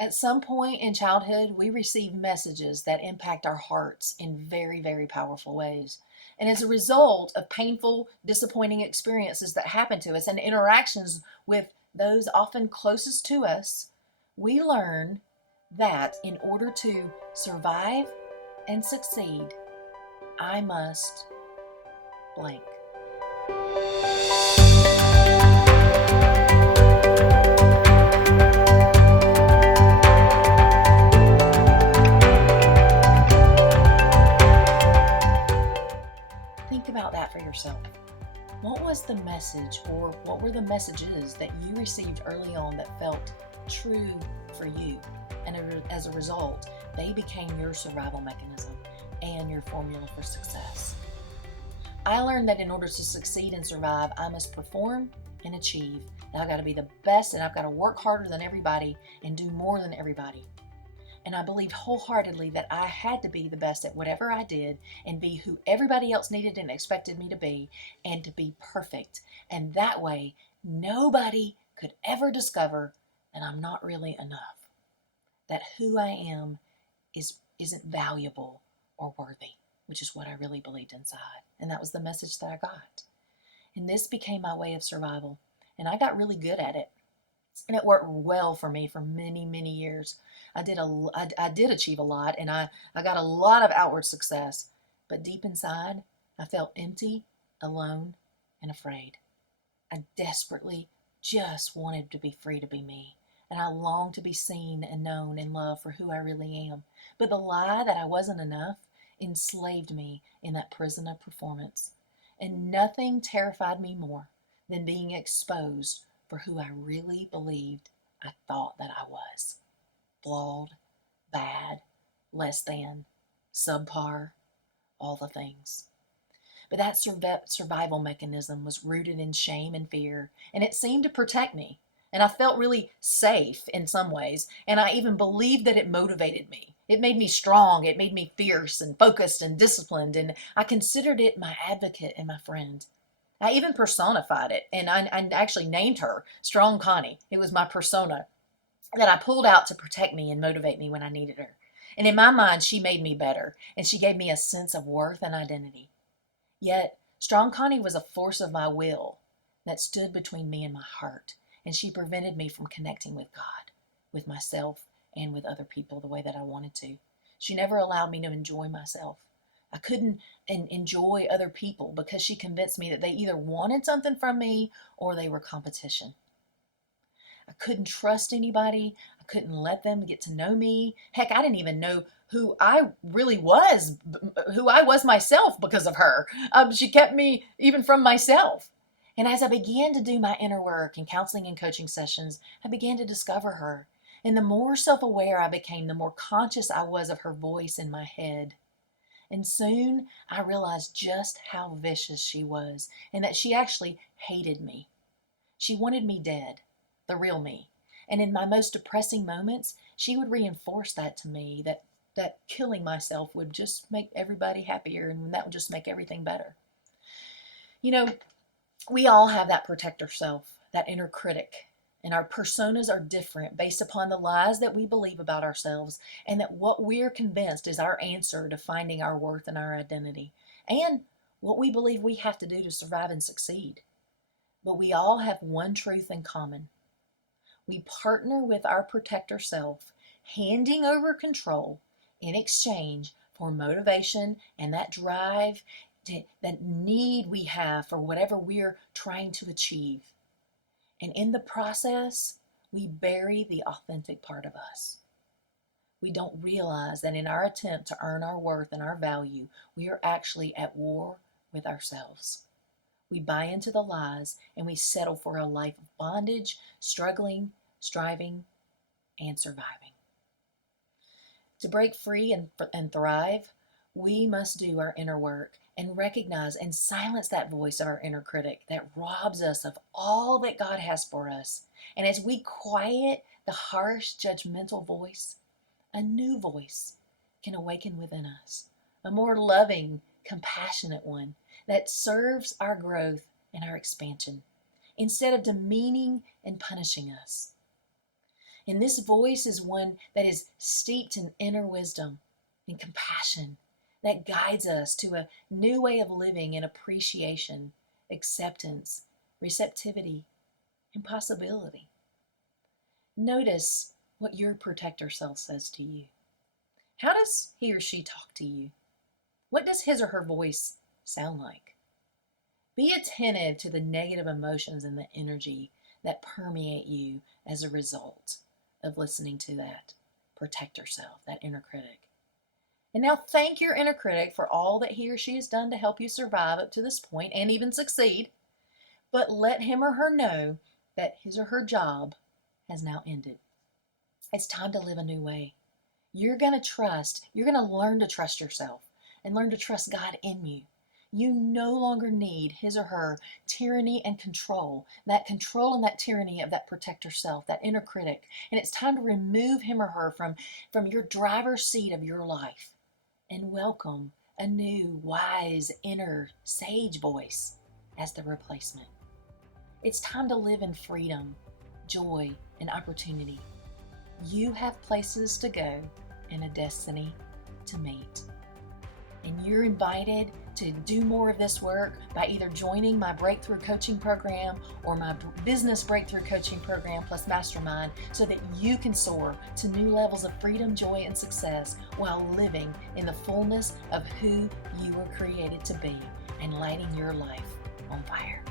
At some point in childhood, we receive messages that impact our hearts in very, very powerful ways. And as a result of painful, disappointing experiences that happen to us and interactions with those often closest to us, we learn that in order to survive and succeed, I must blank. Think about that for yourself. What was the message, or what were the messages that you received early on that felt true for you? And as a result, they became your survival mechanism and your formula for success. I learned that in order to succeed and survive, I must perform and achieve. And I've got to be the best, and I've got to work harder than everybody and do more than everybody. And I believed wholeheartedly that I had to be the best at whatever I did and be who everybody else needed and expected me to be, and to be perfect. And that way, nobody could ever discover that I'm not really enough, that who I am isn't valuable or worthy, which is what I really believed inside. And that was the message that I got. And this became my way of survival. And I got really good at it. And it worked well for me for many, many years. I did achieve a lot, and I got a lot of outward success. But deep inside, I felt empty, alone, and afraid. I desperately just wanted to be free to be me. And I longed to be seen and known and loved for who I really am. But the lie that I wasn't enough enslaved me in that prison of performance. And nothing terrified me more than being exposed for who I really believed I thought that I was. Flawed, bad, less than, subpar, all the things. But that survival mechanism was rooted in shame and fear, and it seemed to protect me. And I felt really safe in some ways, and I even believed that it motivated me. It made me strong, it made me fierce and focused and disciplined, and I considered it my advocate and my friend. I even personified it, and I actually named her Strong Connie. It was my persona that I pulled out to protect me and motivate me when I needed her. And in my mind, she made me better, and she gave me a sense of worth and identity. Yet, Strong Connie was a force of my will that stood between me and my heart, and she prevented me from connecting with God, with myself, and with other people the way that I wanted to. She never allowed me to enjoy myself. I couldn't enjoy other people because she convinced me that they either wanted something from me or they were competition. I couldn't trust anybody. I couldn't let them get to know me. Heck, I didn't even know who I really was, who I was myself because of her. She kept me even from myself. And as I began to do my inner work in counseling and coaching sessions, I began to discover her. And the more self-aware I became, the more conscious I was of her voice in my head. And soon I realized just how vicious she was, and that she actually hated me. She wanted me dead, the real me. And in my most depressing moments, she would reinforce that to me, that killing myself would just make everybody happier, and that would just make everything better. You know, we all have that protector self, that inner critic. And our personas are different based upon the lies that we believe about ourselves, and that what we're convinced is our answer to finding our worth and our identity, and what we believe we have to do to survive and succeed. But we all have one truth in common. We partner with our protector self, handing over control in exchange for motivation and that drive, that need we have for whatever we're trying to achieve. And in the process, we bury the authentic part of us. We don't realize that in our attempt to earn our worth and our value, we are actually at war with ourselves. We buy into the lies, and we settle for a life of bondage, struggling, striving, and surviving. To break free and thrive, we must do our inner work and recognize and silence that voice of our inner critic that robs us of all that God has for us. And as we quiet the harsh, judgmental voice, a new voice can awaken within us, a more loving, compassionate one that serves our growth and our expansion instead of demeaning and punishing us. And this voice is one that is steeped in inner wisdom and compassion that guides us to a new way of living in appreciation, acceptance, receptivity, and possibility. Notice what your protector self says to you. How does he or she talk to you? What does his or her voice sound like? Be attentive to the negative emotions and the energy that permeate you as a result of listening to that protector self, that inner critic. And now thank your inner critic for all that he or she has done to help you survive up to this point and even succeed. But let him or her know that his or her job has now ended. It's time to live a new way. You're going to learn to trust yourself and learn to trust God in you. You no longer need his or her tyranny and control and that tyranny of that protector self, that inner critic. And it's time to remove him or her from your driver's seat of your life and welcome a new, wise, inner, sage voice as the replacement. It's time to live in freedom, joy, and opportunity. You have places to go and a destiny to meet. And you're invited to do more of this work by either joining my breakthrough coaching program or my business breakthrough coaching program plus mastermind so that you can soar to new levels of freedom, joy, and success while living in the fullness of who you were created to be and lighting your life on fire.